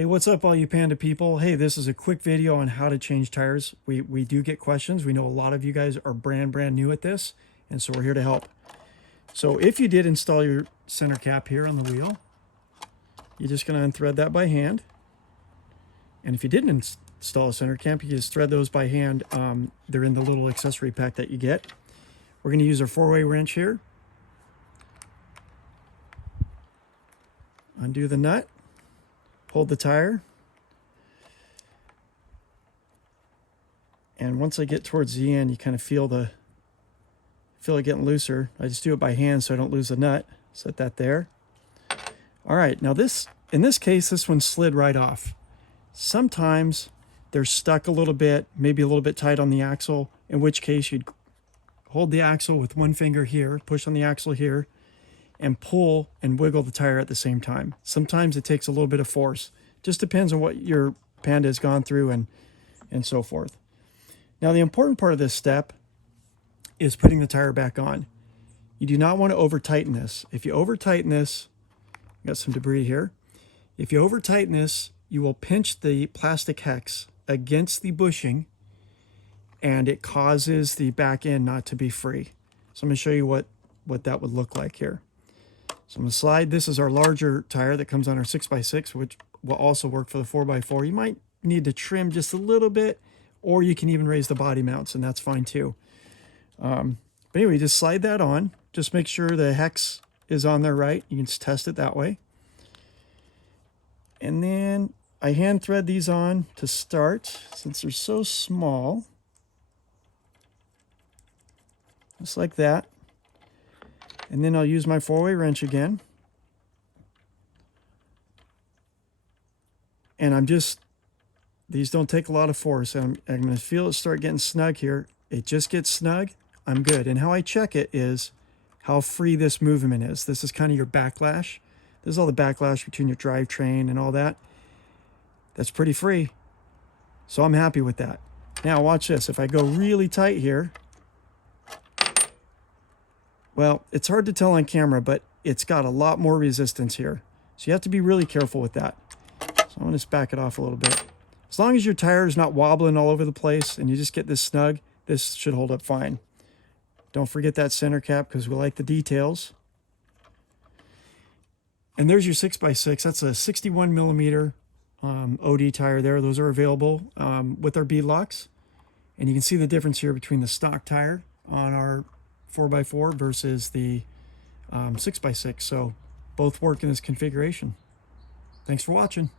Hey, what's up all you Panda people? Hey, this is a quick video on how to change tires. We do get questions. We know a lot of you guys are brand new at this, and so we're here to help. So if you did install your center cap here on the wheel, you're just going to unthread that by hand. And if you didn't install a center cap, you just thread those by hand. They're in the little accessory pack that you get. We're going to use our 4-way wrench here. Undo the nut. Hold the tire, and once I get towards the end, you kind of feel it getting looser. I just do it by hand so I don't lose the nut. Set that there. All right, now in this case, this one slid right off. Sometimes they're stuck a little bit, maybe a little bit tight on the axle, in which case you'd hold the axle with one finger here, push on the axle here, and pull and wiggle the tire at the same time. Sometimes it takes a little bit of force. Just depends on what your Panda has gone through and so forth. Now the important part of this step is putting the tire back on. You do not want to over tighten this. If you over tighten this, got some debris here. If you over tighten this, you will pinch the plastic hex against the bushing and it causes the back end not to be free. So I'm going to show you what that would look like here. So I'm going to slide. This is our larger tire that comes on our 6x6, which will also work for the 4x4. You might need to trim just a little bit, or you can even raise the body mounts, and that's fine too. But anyway, just slide that on. Just make sure the hex is on there right. You can just test it that way. And then I hand thread these on to start, since they're so small. Just like that. And then I'll use my 4-way wrench again. And these don't take a lot of force. I'm going to feel it start getting snug here. It just gets snug, I'm good. And how I check it is how free this movement is. This is kind of your backlash. This is all the backlash between your drivetrain and all that. That's pretty free. So I'm happy with that. Now watch this. If I go really tight here, well, it's hard to tell on camera, but it's got a lot more resistance here. So you have to be really careful with that. So I'm going to just back it off a little bit. As long as your tire is not wobbling all over the place and you just get this snug, this should hold up fine. Don't forget that center cap because we like the details. And there's your 6x6. That's a 61 millimeter OD tire there. Those are available with our bead locks. And you can see the difference here between the stock tire on our 4x4 versus the 6x6. So both work in this configuration. Thanks for watching.